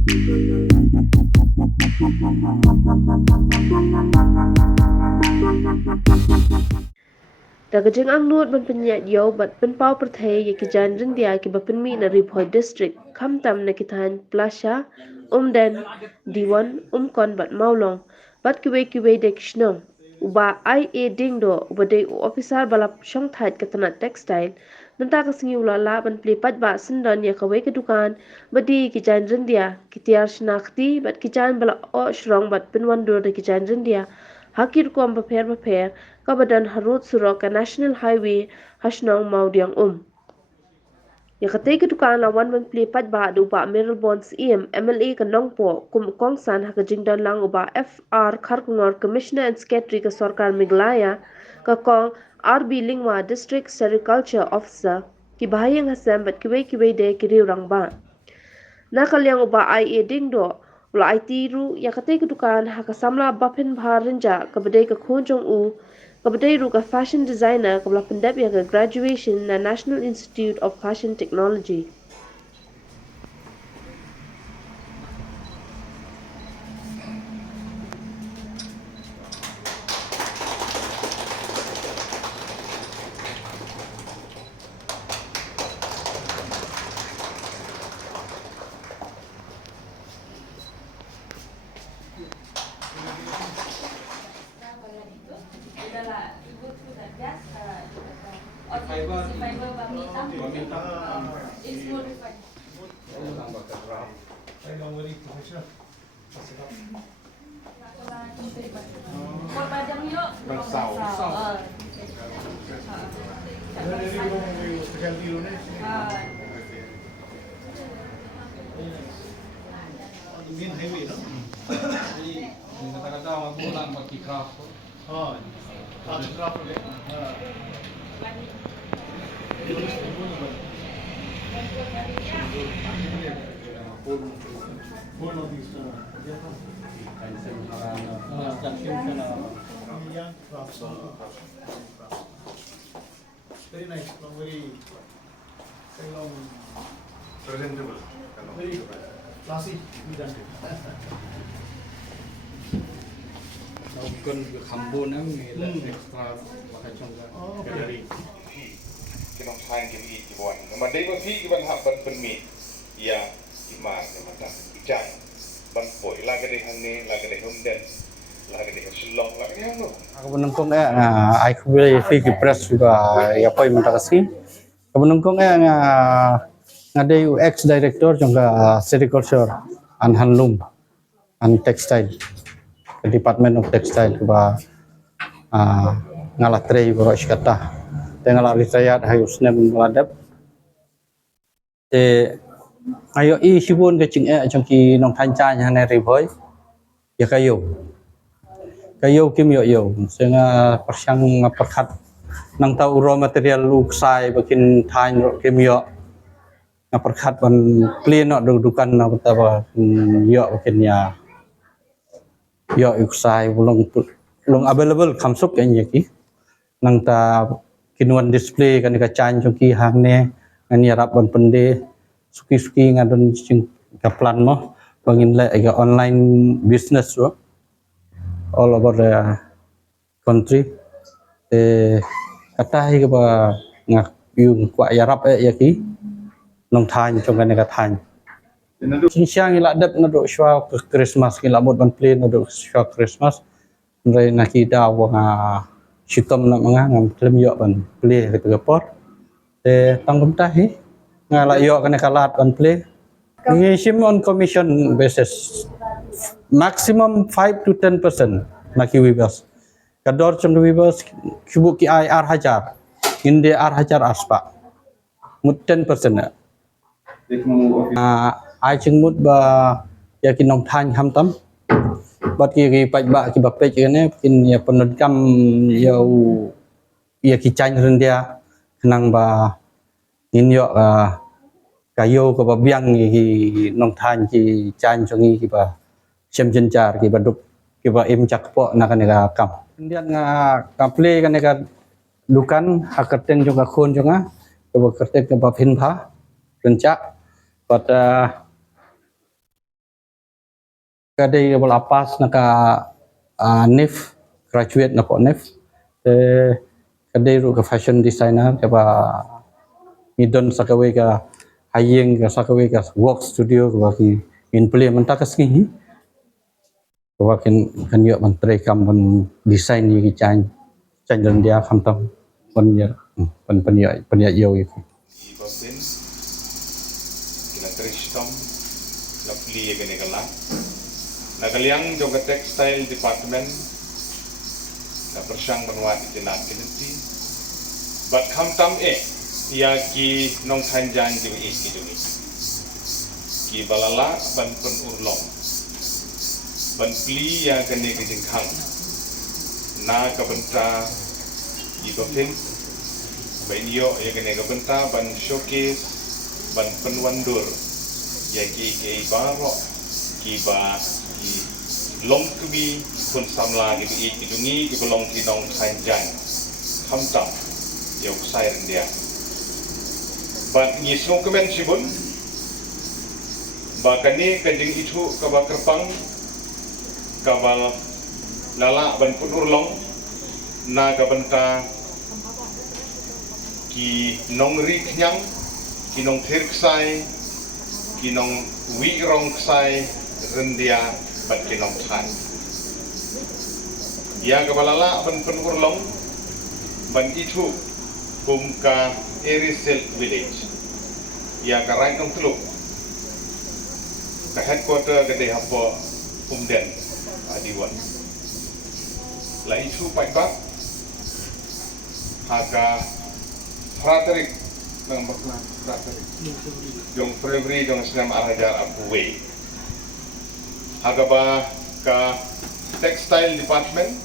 Daga jingangnud ban pynïaid yo bat pynpaw pyrthei ïaki Jain Ryndia kiba pynmih na Ri Bhoi District khamtam na thaiñ Plasha Umden Diwon Umkon bat Mawlong bat kiwei dek shnong Bah I.A Diengdoh ubadei Ophisar Barim shongthaid ka Tnad Textile nanta kasingi ulala ban plipat ba sindan ya kawai ke dukan badi ki Jain Ryndia kitiar shnakti bat ki Jain bala o shrong bat pinwandur de ki Jain Ryndia hakir ko am baper kabadan harut surok ka National Highway hasnong maudiang Yakatay ka dukaan lawan man plipat ba do ba Meryl Bonds MLA ka Nongpoh kong san haka jingdan lang uba FR Kharkungor Commissioner and Secretary ka Sarkar Meghalaya ka kong RB Lingwa District Sericulture Officer ki bahayang hasam bat kiwei de kiriurang ba nakalyang uba I.A Diengdoh ula IT ru yakatay ka dukaan haka samla bapin bha Ryndia kabadai ka khunjong kabadai ru ka fashion designer kabla pendap ya ka graduation na National Institute of Fashion Technology. Fiber bami hitam. It's modified. Buat padang yuk. Main highway, no? Jadi kata-kata orang pulang pakai craft. Oh, craft boleh. Very nice, very presentable, very classy. Umkon ke Kambun ekstra pakai congga dari kita thaiñ kiwei Diwon mà đây có thi cái văn học văn pynmih ya kiba mà ta jaiñ văn phổi là cái đây hàng này là cái đây Umden là cái đây shongthaid là cái đây Angnud aku menungkong ai kiwei fi press juga ya poi mentakasi aku menungkong ngadai ex director juga sericulture and handloom and textile Department of Textile kuba ngalah trei boro iskata tengah retired hayus nem ladap ayo sibun ke cing jongki nong thaiñ cha nya ne Ri Bhoi ya kayo kim yo senga persang perkhat nang tau raw material luksai bakin thaiñ ro kim yo na perkhat ban clean no dukan na betapa yo bakin ya yo uksai long available khamsuk kan yaki nang ta kinuan display kan ka chan jongki hang ne ngani rap ban pende suki ngadon sing kaplan mo bangin le ga online business ro all over the country kata hi ba ngak yung kwa yarap yaki nong thaiñ trong kan ka thaiñ siang ila dap na do shwa Christmas ila mod ban play na do shwa Christmas rai nakita wa sitom na mga ngam klem yo ban play ke port tangkum tahi ngala yo kan kalat ban play ngisim on commission basis maximum 5 to 10% na kiwibas kador cham kiwibas kubu ki IR hajar inde ar hajar aspa mut 10% na ai chingmut ba yakin nong thaiñ khamtam bat ki paj ba ki bapej ne kin ya penodkam yo ya ki Jain Ryndia nang ba in yo kayo ko ba biang ki nong thaiñ ki Jain chongi ki ba sem jenjar ki baduk ki ba im chakpo na kan ga kam ndian nga kaple kan ga dukan hakateng juga khon juga ko ba kertek ba phinpha rencak but kadai belapas naka NIF graduate nako NIF te kadai ru ke fashion designer kaba midon sakawe ka hayeng ka sakawe ka work studio ka ki implement ta kasni kaba kan yo menteri kam design ni jaiñ Ryndia khamtam pynïaid yo itu. Ibapin, kinatristom, lapli gani galang. Nagaliang juga textile department, na persyang menuat Tnad kinenti. But khamtam ïaki nongthañ jain kiwei kiduni. Ki balala ban pen urlong. Ban pli ya gani kejingkang. Na kabenta ibapin. Bainyo ya gani kabenta ban showcase ban penwandur. Ïaki baro kiba long kami pun samla gitu idungi kebelong kinong sanjang khamtam yok sai Ryndia ban ngisong kemen sibun bakani kajing itu kaba kerpang kabal lala ban pun urlong na kabenta ki nong ri knyang kinong thirksai kinong wi rong ksai Ryndia ban kinong than. Ya kabalala ban penurlong ban itu bumka Erisel village. Ya karai kong teluk. Ka headquarter gede hapo Umden Diwon. La itu paiba haga fraterik nang bakna fraterik. Jong Februari jong senam arajar apuwe. Agaba ka textile department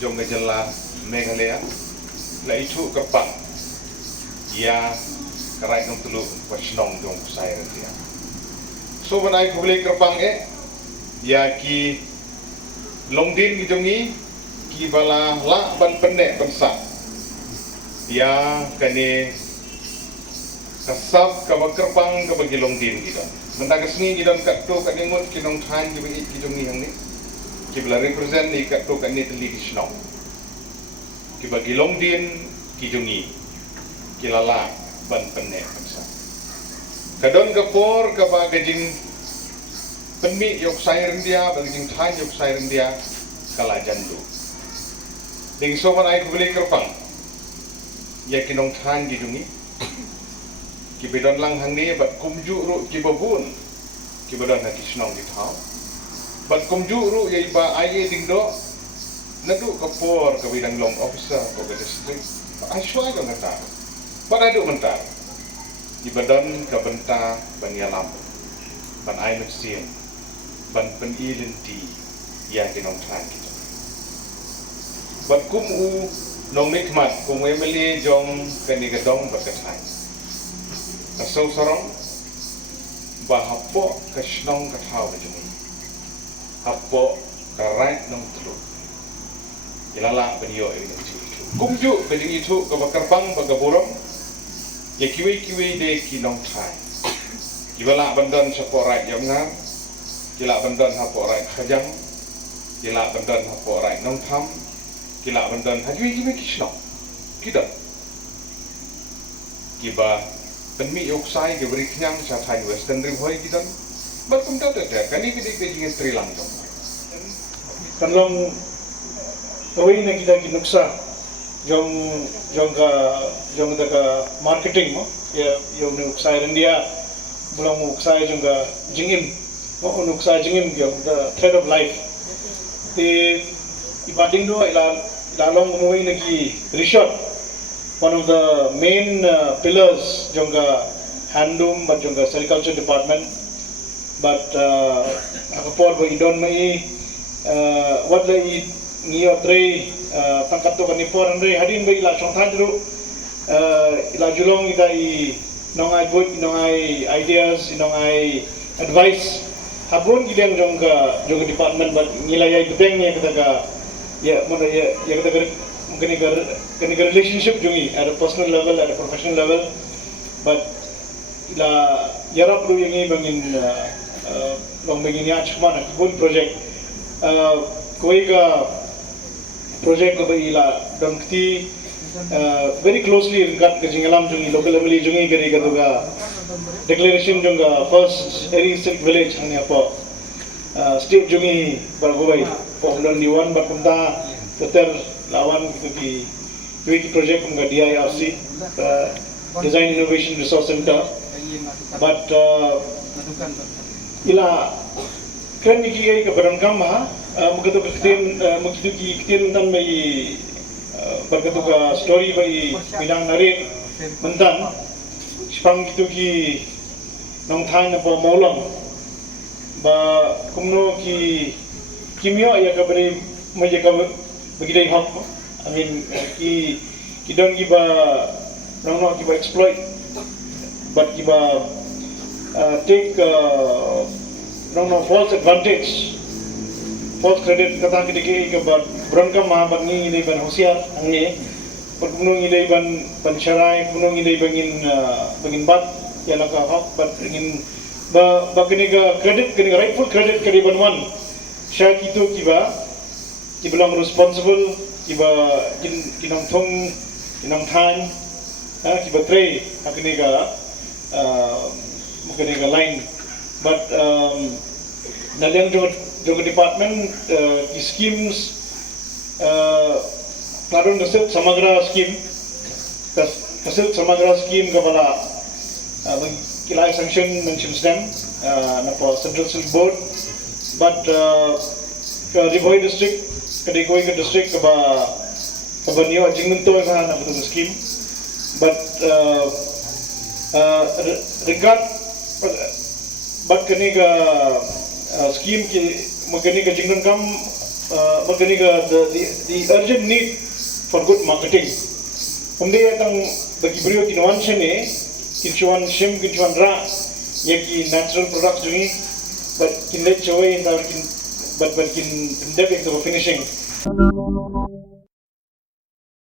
jong ngejela Meghalaya la itu kerpang ya karai nong telu shnong jong sai Ryndia so banai kubli kerpang ya ki longdin gijongi ki bala la ban penek bensa ya kani kasab ka kerpang ka bagi longdin gitu mentagasni gidon katto kadingot kinong thañ kiwei kijungi hangni kibla represent ni katto kanni teli shnong kibagi longdin kijungi kilala ban penne bangsa kadon kapor kaba gajing pynmih yok sai Ryndia bagajing thañ yok sai Ryndia kala jandu ding sopan ai kubeli kerpang ya kinong thañ kijungi kibedon lang hangni bat kumju ru kibabun kibedon haki shnong githau bat kumju ru ya Bah I.A Diengdoh nadu kapor kabidang long Ophisar Barim District asyai ka mentar bat adu mentar ibedon kabenta ban yalam ban ai mesin ban penilenti ya kinong thañ gitu bat kumu nong nikmat kum emeli jong kani gadong bat kathañ Kasau sarong bahapo ka shnong kathau na jumi hapo ka right nong telu ilala baniyo ay nang itu kumju kajing itu ka bakarpang bagaburong ya kiwei de kinong thai kibala bandan sa po right yam ngar kila bandan hapo right khajang kila bandan hapo right nong tham kila bandan kiwei kishnong kida kiba pynmih yok sai ke beri kenyang sa thaiñ western Ri Bhoi gidan bat kum ta kani kidi kejing tri lang jong kanlong kawai na kita kinuksa jong ka marketing mo ya yung nuksa Ryndia bulang nuksa jong ka jingim mo nuksa jingim yung the thread of life ibading do ilalong umuwi nagi resort one of the main pillars jonga handloom but jonga agriculture department but akapor bo idon mai what lai ngiyo tre pangkat to kanipor andre hadin ba ila shongthaid ru ila julong ita I nongai good nongai ideas nongai advice habun gidang jonga department but ngilaya ibeng ni kataga ya mo ya kataga kani relationship jungi at a personal level, at a professional level, but la yarap lu yangi bangin long begini aja mana kibun project koi ka project ka ila dan kiti very closely ringkat ke jingalam jungi local family jungi gari ka tuga declaration junga first area village hanya apa state jungi bergawai Umden Diwon berkumta beter lawan ki project unga DIRC Design Innovation Resource Center but ila keren ki kai ka barangkam ha mugato ki kitin tan mai berkatu ka story bai bilang narik mentan sipang gitu ki nong thaiñ na po Mawlong ba kumno ki kimio ya ka bari mai ka bagidai hak I mean ki don't give a no give exploit but give a take false advantage false credit kata kedike ke berangkam ma bani ini ban hosiar angne pergunung ini ban syarai pergunung ini bangin bat ya naka hak bat ingin ba keniga credit keniga rightful credit kedi ban wan sya kitu kiba kibelang responsible kiba kinang thong kinang thaiñ kiba tray keniga keniga line but naliang jogo department ki schemes Kadang kasut samagra scheme ka bala kilai sanction mention stem na po central silk board but ka Ri Bhoi District ka Diwon ka district ka ba niyo jingangnud ka na po scheme but regard but kaniga scheme ki magkaniga jingangnud magkaniga the urgent need for good marketing. Umden tang bagi beliau kinuan sini, kincuan shim, kincuan ra, yaki natural products jungi, but kinlet cowai, but kin dep yang tu finishing.